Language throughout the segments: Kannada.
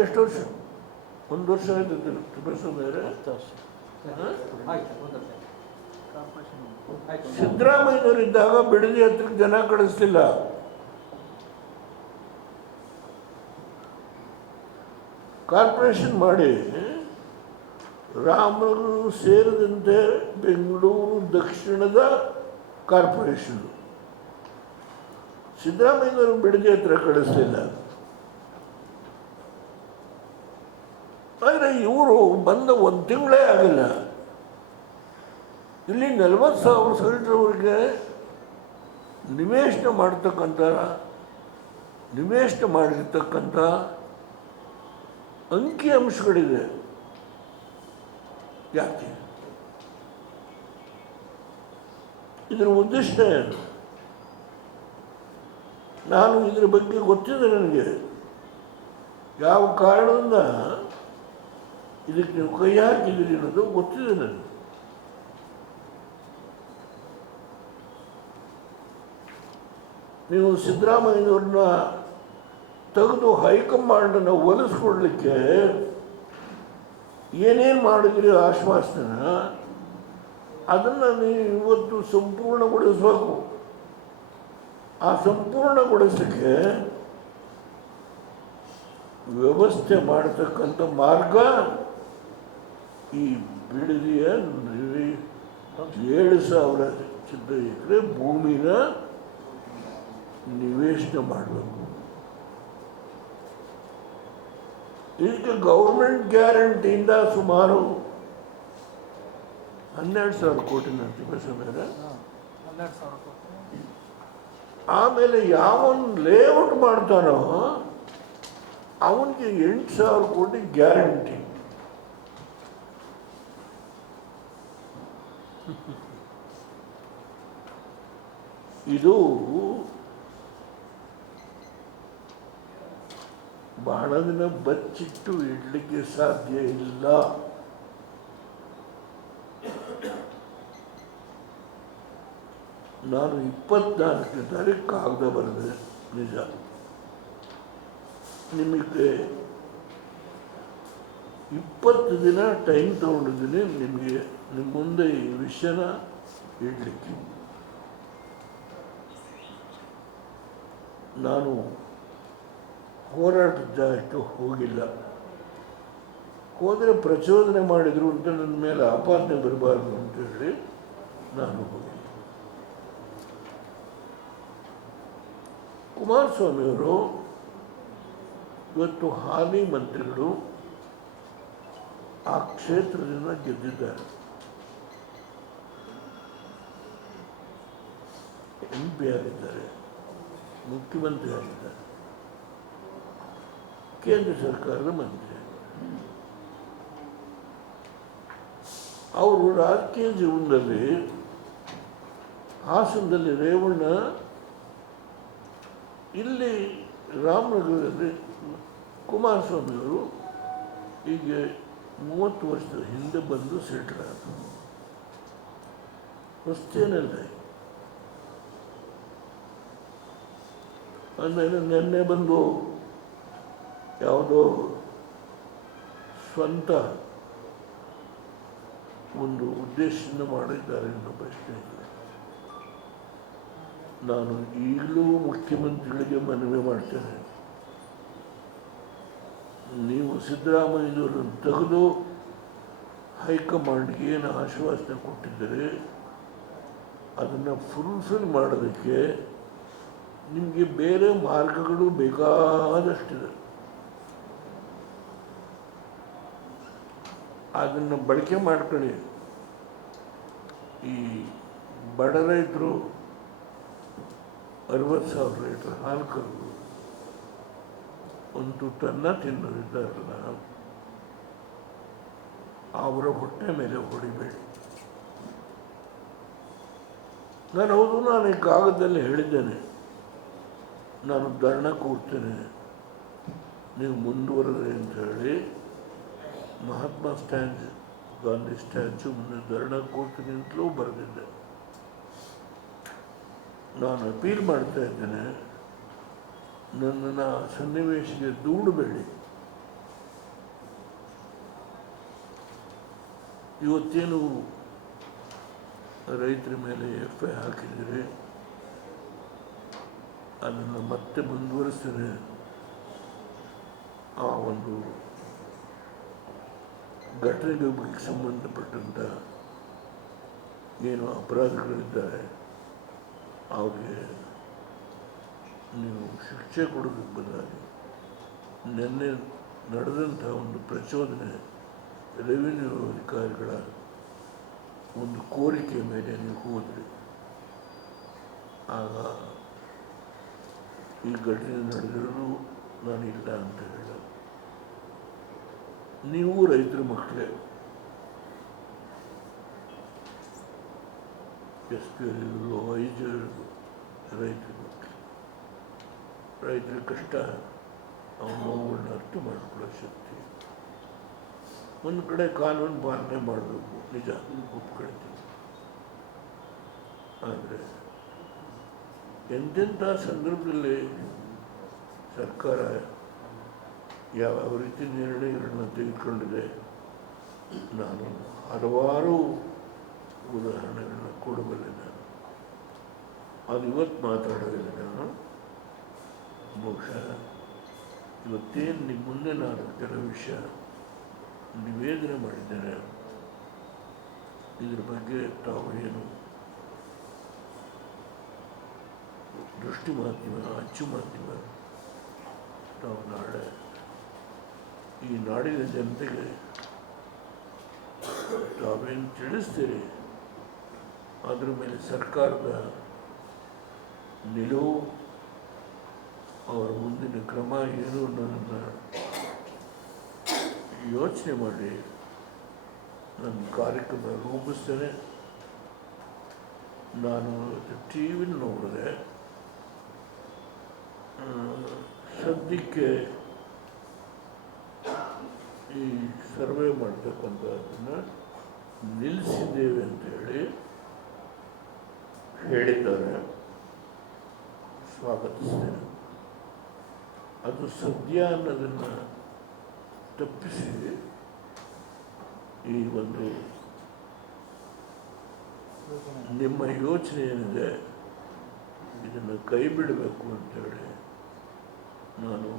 ಎಷ್ಟು ವರ್ಷ? 1 ವರ್ಷ ಆಯ್ತು ತಿಪ್ಪೇಸ್ವಾಮಿಯವರೇ. ಸಿದ್ದರಾಮಯ್ಯನವರಿದ್ದಾಗ ಬಿಡದಿ ಹತ್ರಕ್ಕೆ ಜನ ಕಳಿಸ್ತಿಲ್ಲ. ಕಾರ್ಪೊರೇಷನ್ ಮಾಡಿ ರಾಮರು ಸೇರಿದಂತೆ ಬೆಂಗಳೂರು ದಕ್ಷಿಣದ ಕಾರ್ಪೊರೇಷನ್ ಸಿದ್ದರಾಮಯ್ಯನವರು ಬಿಡದಿ ಹತ್ರ ಕಳಿಸ್ಲಿಲ್ಲ. ಆದರೆ ಇವರು ಬಂದ 1 ತಿಂಗಳೇ ಆಗಿಲ್ಲ, ಇಲ್ಲಿ 40,000 ಸೈಟ್ರವರೆಗೆ ನಿವೇಶನ ಮಾಡಿರ್ತಕ್ಕಂಥ ಅಂಕಿ ಅಂಶಗಳಿದೆ. ಯಾಕೆ? ಇದರ ಉದ್ದೇಶ ಏನು? ನಾನು ಇದರ ಬಗ್ಗೆ ಗೊತ್ತಿದೆ, ನನಗೆ ಯಾವ ಕಾರಣದಿಂದ ಇದಕ್ಕೆ ನೀವು ಕೈ ಹಾಕಿದ್ದೀರಿ ಅನ್ನೋದು ಗೊತ್ತಿದೆ ನನಗೆ. ನೀವು ಸಿದ್ದರಾಮಯ್ಯನವ್ರನ್ನ ತೆಗೆದು ಹೈಕಮಾಂಡನ್ನು ಒಲಿಸ್ಕೊಡ್ಲಿಕ್ಕೆ ಏನೇನು ಮಾಡಿದ್ರಿ ಆಶ್ವಾಸನ, ಅದನ್ನು ನೀವು ಇವತ್ತು ಸಂಪೂರ್ಣಗೊಳಿಸಬೇಕು. ಆ ಸಂಪೂರ್ಣಗೊಳಿಸಲಿಕ್ಕೆ ವ್ಯವಸ್ಥೆ ಮಾಡತಕ್ಕಂಥ ಮಾರ್ಗ ಈ ಬಿಡದಿಯ 7,000 ಎಕರೆ ಭೂಮಿನ ನಿವೇಶನ ಮಾಡಬೇಕು. ಇದಕ್ಕೆ ಗೌರ್ಮೆಂಟ್ ಗ್ಯಾರಂಟಿಯಿಂದ ಸುಮಾರು 12,000 ಕೋಟಿ ತಿಪ್ಪೇಸ್ವಾಮಿಯವರೇ. ಆಮೇಲೆ ಯಾವನ್ ಲೇಔಟ್ ಮಾಡ್ತಾನೋ ಅವನಿಗೆ 8,000 ಕೋಟಿ ಗ್ಯಾರಂಟಿ. ಇದು ಬಹಳ ದಿನ ಬಚ್ಚಿಟ್ಟು ಇಡ್ಲಿಕ್ಕೆ ಸಾಧ್ಯ ಇಲ್ಲ. ನಾನು 24ನೇ ತಾರೀಕು ಕಾಗದ ಬರೆದೆ, ನಿಜ. ನಿಮಗೆ 20 ದಿನ ಟೈಮ್ ತಗೊಂಡಿದ್ದೀನಿ ನಿಮಗೆ ನಿಮ್ಮ ಮುಂದೆ ಈ ವಿಷಯನ ಇಡಲಿಕ್ಕೆ. ನಾನು ಹೋರಾಟದ ಜಾಗಕ್ಕೆ ಹೋಗಿಲ್ಲ. ಹೋದರೆ ಪ್ರಚೋದನೆ ಮಾಡಿದರು ಅಂತ ನನ್ನ ಮೇಲೆ ಆಪಾದನೆ ಬರಬಾರ್ದು ಅಂತೇಳಿ ನಾನು ಹೋಗಿಲ್ಲ. ಕುಮಾರಸ್ವಾಮಿಯವರು ಇವತ್ತು ಹಾಲಿ ಮಂತ್ರಿಗಳು ಆ ಕ್ಷೇತ್ರದಿಂದ ಗೆದ್ದಿದ್ದಾರೆ, MP ಆಗಿದ್ದಾರೆ, ಮುಖ್ಯಮಂತ್ರಿ ಆಗಿದ್ದಾರೆ, ಕೇಂದ್ರ ಸರ್ಕಾರದ ಮಂತ್ರಿ. ಅವರು ರಾಜಕೀಯ ಜೀವನದಲ್ಲಿ ಹಾಸನದಲ್ಲಿ ರೇವಣ್ಣ, ಇಲ್ಲಿ ರಾಮನಗರದಲ್ಲಿ ಕುಮಾರಸ್ವಾಮಿಯವರು ಈಗ 30 ವರ್ಷದ ಹಿಂದೆ ಬಂದು ಸೆಟ್ಲ್ ಆದರು. ಹೊಸ್ತೇನಲ್ಲ. ಆಮೇಲೆ ನೆನ್ನೆ ಬಂದು ಯಾವುದೋ ಸ್ವಂತ ಒಂದು ಉದ್ದೇಶದಿಂದ ಮಾಡಿದ್ದಾರೆ ಅನ್ನೋ ಪ್ರಶ್ನೆ ಇದೆ. ನಾನು ಈಗಲೂ ಮುಖ್ಯಮಂತ್ರಿಗಳಿಗೆ ಮನವಿ ಮಾಡ್ತೇನೆ, ನೀವು ಸಿದ್ದರಾಮಯ್ಯನವರನ್ನು ತೆಗೆದು ಹೈಕಮಾಂಡ್ಗೆ ಏನು ಆಶ್ವಾಸನೆ ಕೊಟ್ಟಿದ್ದರೆ ಅದನ್ನು ಫುಲ್ಫಿಲ್ ಮಾಡೋದಕ್ಕೆ ನಿಮಗೆ ಬೇರೆ ಮಾರ್ಗಗಳು ಬೇಕಾದಷ್ಟಿದೆ. ಅದನ್ನು ಬಳಕೆ ಮಾಡ್ಕೊಳ್ಳಿ. ಈ ಬಡ ರೈತರು 60,000 ಲೀಟರ್ ಹಾಲು ಕರೆದು ಒಂದು ತುತ್ತನ್ನ ತಿನ್ನೋರಿದ್ದಾರಲ್ಲ, ಅವರ ಹೊಟ್ಟೆ ಮೇಲೆ ಹೊಡಿಬೇಡಿ. ನಾನು ಈ ಕಾಗದದಲ್ಲಿ ಹೇಳಿದ್ದೇನೆ, ನಾನು ಧರಣ ಕೂರ್ತೇನೆ, ನೀವು ಮುಂದುವರೆದ್ರಿ ಅಂತ ಹೇಳಿ ಮಹಾತ್ಮ ಗಾಂಧಿ ಸ್ಟ್ಯಾಚ್ಯೂ ಮುಂದೆ ಧರಣ ಕೂರ್ತೀನಿ ಅಂತಲೂ ಬರೆದಿದ್ದೆ. ನಾನು ಅಪೀಲ್ ಮಾಡ್ತಾ ಇದ್ದೇನೆ, ನನ್ನನ್ನು ಸನ್ನಿವೇಶಕ್ಕೆ ದೂಡಬೇಡಿ. ಇವತ್ತೇನು ರೈತರ ಮೇಲೆ FI ಹಾಕಿದರೆ ಅದನ್ನು ಮತ್ತೆ ಮುಂದುವರಿಸಿದರೆ ಆ ಒಂದು ಘಟನೆಗಳಿಗೆ ಸಂಬಂಧಪಟ್ಟಂಥ ಏನು ಅಪರಾಧಗಳಿದ್ದಾರೆ ಅವ್ರಿಗೆ ನೀವು ಶಿಕ್ಷೆ ಕೊಡೋದಕ್ಕೆ ಬದಲಾಗಿ ನಿನ್ನೆ ನಡೆದಂಥ ಒಂದು ಪ್ರಚೋದನೆ ರೆವಿನ್ಯೂ ಅಧಿಕಾರಿಗಳ ಒಂದು ಕೋರಿಕೆ ಮೇಲೆ ನೀವು ಹೋದ್ರಿ. ಆಗ ಈ ಘಟನೆ ನಡೆದಿರೋದು ನಾನಿಲ್ಲ ಅಂತ ಹೇಳ. ನೀವು ರೈತರ ಮಕ್ಕಳೇ, SP ಹೇಳಿದ್ರು, IG ಹೇಳಿದ್ರು, ರೈತರ ಮಕ್ಕಳು, ರೈತರ ಕಷ್ಟ ಅವ್ರ ನೋವುಗಳನ್ನ ಅರ್ಥ ಮಾಡಿಕೊಳ್ಳೋ ಶಕ್ತಿ. ಒಂದು ಕಡೆ ಕಾನೂನು ಪಾಲನೆ ಮಾಡಬೇಕು, ನಿಜ, ಒಪ್ಕೊಳ್ತೀನಿ. ಆದರೆ ಎಂತೆಂಥ ಸಂದರ್ಭದಲ್ಲಿ ಸರ್ಕಾರ ಯಾವ ರೀತಿ ನಿರ್ಣಯಗಳನ್ನ ತೆಗೆದುಕೊಂಡಿದೆ, ನಾನು ಹಲವಾರು ಉದಾಹರಣೆಗಳನ್ನ ಕೊಡಬಲ್ಲೆ. ನಾನು ಅದು ಇವತ್ತು ಮಾತಾಡೋದಿಲ್ಲ. ನಾನು ಬಹುಶಃ ಇವತ್ತೇನು ನಿಮ್ಮ ಮುಂದೆ ನಾನು ಕೆಲವು ವಿಷಯ ನಿವೇದನೆ ಮಾಡಿದ್ದೇನೆ, ಇದ್ರ ಬಗ್ಗೆ ತಾವು ಏನು ದೃಷ್ಟಿ ಮಾಧ್ಯಮ, ಅಚ್ಚು ಮಾಧ್ಯಮ, ತಾವು ನಾಳೆ ಈ ನಾಡಿನ ಜನತೆಗೆ ತಾವೇನು ತಿಳಿಸ್ತೀರಿ, ಅದ್ರ ಮೇಲೆ ಸರ್ಕಾರದ ನಿಲುವು, ಅವರ ಮುಂದಿನ ಕ್ರಮ ಏನು ಅನ್ನೋದನ್ನು ಯೋಚನೆ ಮಾಡಿ ನನ್ನ ಕಾರ್ಯಕ್ರಮ ರೂಪಿಸ್ತೇನೆ. ನಾನು TV ನೋಡಿದೆ, ಸದ್ಯಕ್ಕೆ ಈ ಸರ್ವೆ ಮಾಡ್ತಕ್ಕಂಥದ್ದನ್ನು ನಿಲ್ಲಿಸಿದ್ದೇವೆ ಅಂತೇಳಿ ಹೇಳಿದ್ದಾರೆ. ಸ್ವಾಗತಿಸ್ತೇನೆ. ಅದು ಸದ್ಯ ಅನ್ನೋದನ್ನು ತಪ್ಪಿಸಿ ಈ ಒಂದು ನಿಮ್ಮ ಯೋಚನೆ ಏನಿದೆ ಇದನ್ನು ಕೈ ಬಿಡಬೇಕು ಅಂತೇಳಿ ನಾನು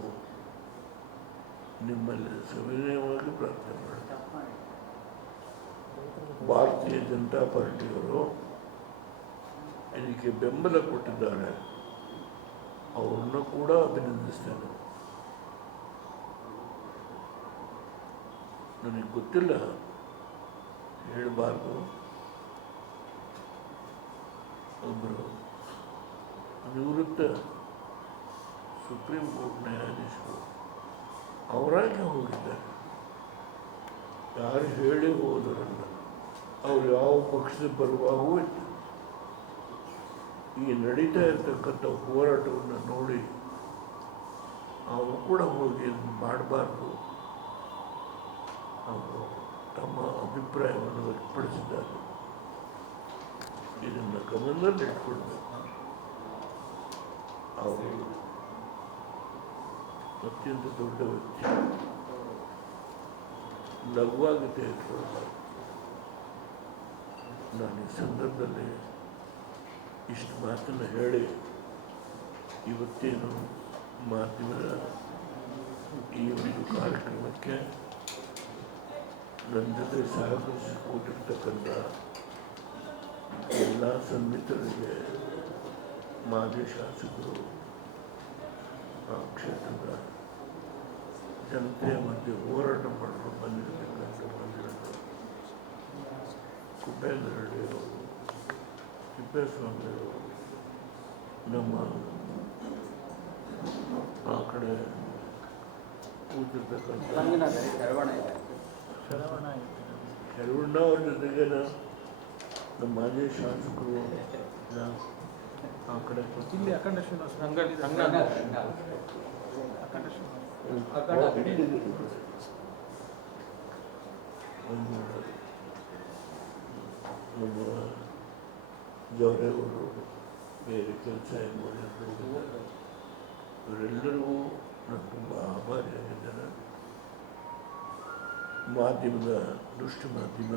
ನಿಮ್ಮಲ್ಲಿ ಸವಿನಯವಾಗಿ ಪ್ರಾರ್ಥನೆ ಮಾಡಿದೆ. ಭಾರತೀಯ ಜನತಾ ಪಾರ್ಟಿಯವರು ಇದಕ್ಕೆ ಬೆಂಬಲ ಕೊಟ್ಟಿದ್ದಾರೆ, ಅವ್ರನ್ನ ಕೂಡ ಅಭಿನಂದಿಸ್ತೇನೆ. ನನಗೆ ಗೊತ್ತಿಲ್ಲ, ಹೇಳಬಾರ್ದು. ಒಬ್ಬರು ನಿವೃತ್ತ ಸುಪ್ರೀಂ ಕೋರ್ಟ್ ನ್ಯಾಯಾಧೀಶರು ಅವರಾಗಿ ಹೋಗಿದ್ದಾರೆ. ಯಾರು ಹೇಳಿ ಹೋದರಲ್ಲ, ಅವರು ಯಾವ ಪಕ್ಷದ ಪರವಾಗೂ ಇಲ್ಲ. ಈ ನಡೀತಾ ಇರತಕ್ಕಂಥ ಹೋರಾಟವನ್ನು ನೋಡಿ ಅವರು ಕೂಡ ಹೋಗಿ ಮಾಡಬಾರ್ದು, ಅವರು ತಮ್ಮ ಅಭಿಪ್ರಾಯವನ್ನು ವ್ಯಕ್ತಪಡಿಸಿದ್ದಾರೆ. ಇದನ್ನು ಗಮನದಲ್ಲಿ ಇಟ್ಕೊಳ್ಬೇಕು. ಅವರು ಅತ್ಯಂತ ದೊಡ್ಡ ವ್ಯಕ್ತಿ, ಲಘುವಾಗಿ ತೆಗೆದುಕೊಳ್ಬಾರ್ದು. ನಾನು ಈ ಸಂದರ್ಭದಲ್ಲಿ ಇಷ್ಟು ಮಾತನ್ನು ಹೇಳಿ ಇವತ್ತೇನು ಮಾಧ್ಯಮದ ಈ ಒಂದು ಕಾರ್ಯಕ್ರಮಕ್ಕೆ ನನ್ನ ಜೊತೆ ಸಹಕರಿಸಿಕೊಟ್ಟಿರ್ತಕ್ಕಂಥ ಎಲ್ಲ ಸನ್ಮಿತರಿಗೆ, ಮಾಜಿ ಶಾಸಕರು, ಆ ಕ್ಷೇತ್ರದ ಜನತೆಯ ಮಧ್ಯೆ ಹೋರಾಟ ಮಾಡಲು ಬಂದಿರತಕ್ಕಂಥ ಮಂದಿರಗಳು, ಕುಬೇಂದ್ರ ರೆಡ್ಡಿಯವರು, ತಿಪ್ಪೇಸ್ವಾಮಿಯವರು, ನಮ್ಮ ಆ ಕಡೆ ಕೂತಿರ್ತಕ್ಕಂಥ ಶರವಣ್ಣ ಅವ್ರ ಜೊತೆಗೆ ನಮ್ಮ ಮಾಜಿ ಶಾಸಕರು, ಆ ಕಡೆ ಇಲ್ಲಿ ಅಖಂಡ ಶ್ರೀನಿವಾಸ ನಮ್ಮ ಜವರೇಗೌಡರು ಬೇರೆ ಕೆಲಸ ಏನು ಮಾಡಿದ್ರು, ಇವರೆಲ್ಲರಿಗೂ ನಾನು ತುಂಬ ಆಭಾರಿಯಾಗಿದ್ದೇನೆ. ಮಾಧ್ಯಮದ ದುಷ್ಟ ಮಾಧ್ಯಮ